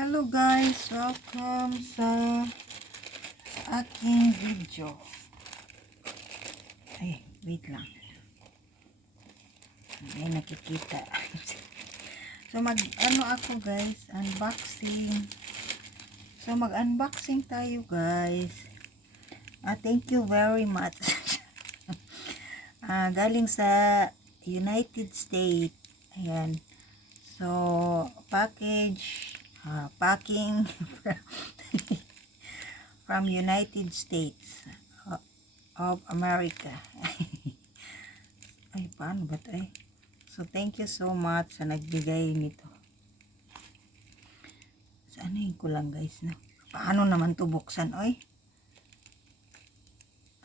Hello guys, welcome sa aking video. Ay, wait lang. May nakikita. So ano ako guys, unboxing. So mag-unboxing tayo guys. Thank you very much. Galing sa United States. Ayan. So packing from United States of America. Ay, paano ba ito? So, thank you so much sa nagbigay nito. So, anuhin ko lang guys, no? Paano naman ito buksan, oy?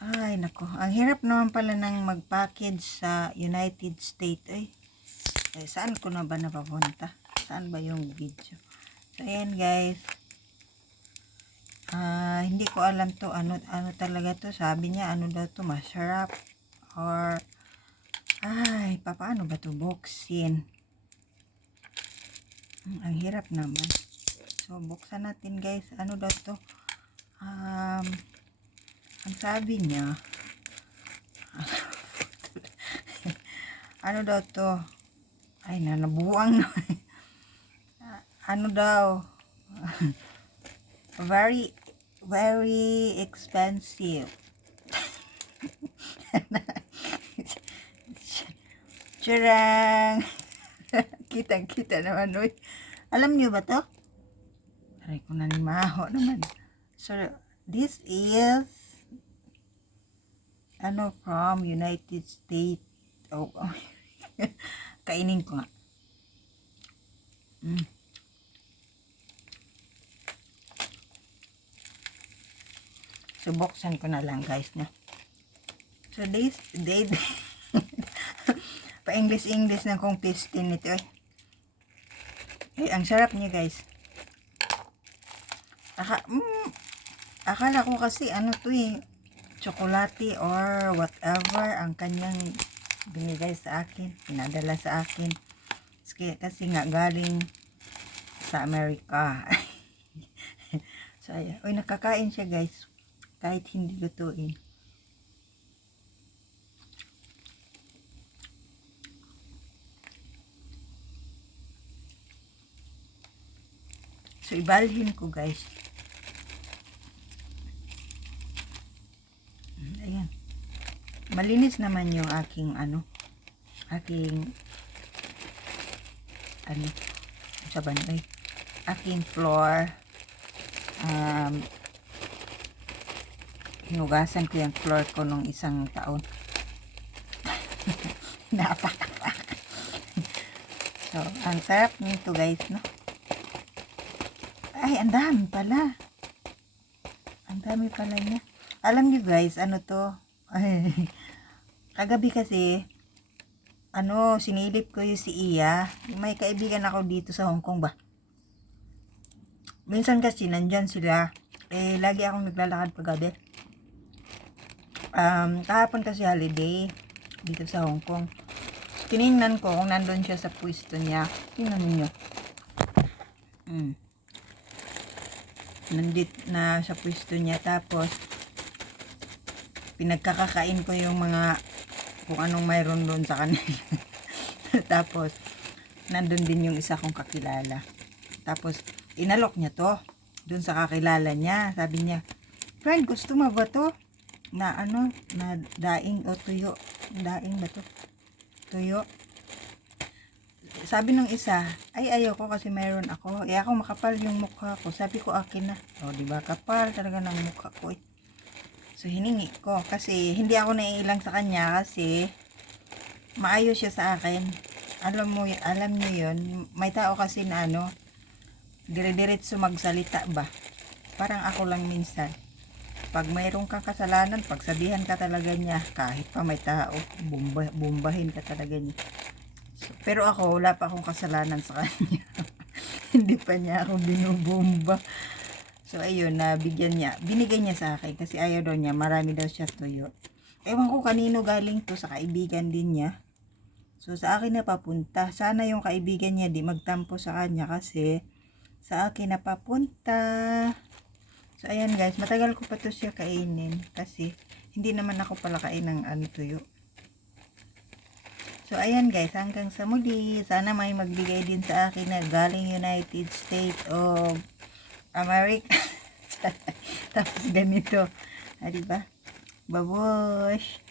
Ay, nako. Ang hirap naman pala ng mag-package sa United States, oy. Saan ko na ba napapunta? Saan ba yung video? So, ayan guys. Hindi ko alam to ano talaga to. Sabi niya ano daw to, masarap or paano ba to buksin? Ang hirap naman. So buksan natin guys. Ano daw to? Ang sabi niya ano daw to? Ay, nabuang na. Ano daw? Very expensive. Tsurang! Kitang-kita naman, uy. Alam niyo ba to? Aray ko na ni Maho naman. So, this is from United States. Oh. Kainin ko nga. So, buksan ko na lang guys, no? So, they pa-English na kong tasting nito, eh. Ang sarap niya, guys. Akala ko kasi, ano to, eh, chocolate or whatever ang kanyang binigay sa akin, pinadala sa akin. Kasi nga, galing sa Amerika. So, ayan. Uy, nakakain siya, guys. Kahit hindi lutuin. So, ibalhin ko guys. Ayan. Malinis naman yung aking sa banday. Aking floor. Hinugasan ko yung floor ko nung isang taon. Napakalak. So, ang sarap nito guys, no? Ay, ang dami pala. Ang dami pala niya. Alam niyo guys, ano to? Ay, kagabi kasi, sinilip ko yung si Iya. May kaibigan ako dito sa Hong Kong ba? Minsan kasi, nandyan sila. Lagi akong naglalakad paggabi. Kahapon kasi holiday dito sa Hong Kong. Tinignan ko kung nandun siya sa pwesto niya. Tingnan niyo. Nandit na sa pwesto niya, tapos pinagkakakain ko yung mga kung anong mayroon doon sa kanila. Tapos nandun din yung isa kong kakilala, tapos inalok niya to doon sa kakilala niya. Sabi niya, friend, gusto mo ba to na na daing o tuyo? Daing ba to? Tuyo. Sabi nung isa, ay ayoko kasi mayroon ako. Ako makapal yung mukha ko. Sabi ko, akin na. O, diba? Kapal talaga ng mukha ko, eh. So, hiningi ko. Kasi, hindi ako naiilang sa kanya kasi maayos siya sa akin. Alam niyo yun. May tao kasi na dire-diretso magsalita ba? Parang ako lang minsan. Pag mayroong kang kasalanan, pagsabihan ka talaga niya. Kahit pa may tao, bombahin ka talaga niya. Pero ako, wala pa akong kasalanan sa kanya. Hindi pa niya ako binubomba. So, ayun, binigay niya sa akin kasi ayaw daw niya, marami daw siya tuyo. Ewan ko kanino galing to, sa kaibigan din niya. So, sa akin na papunta. Sana yung kaibigan niya di magtampo sa kanya kasi sa akin na papunta. So, ayan guys, matagal ko pa to siya kainin kasi hindi naman ako pala kain ng tuyo. So, ayan guys, hanggang sa muli. Sana may magbigay din sa akin na galing United States of America. Tapos ganito. Diba? Babush!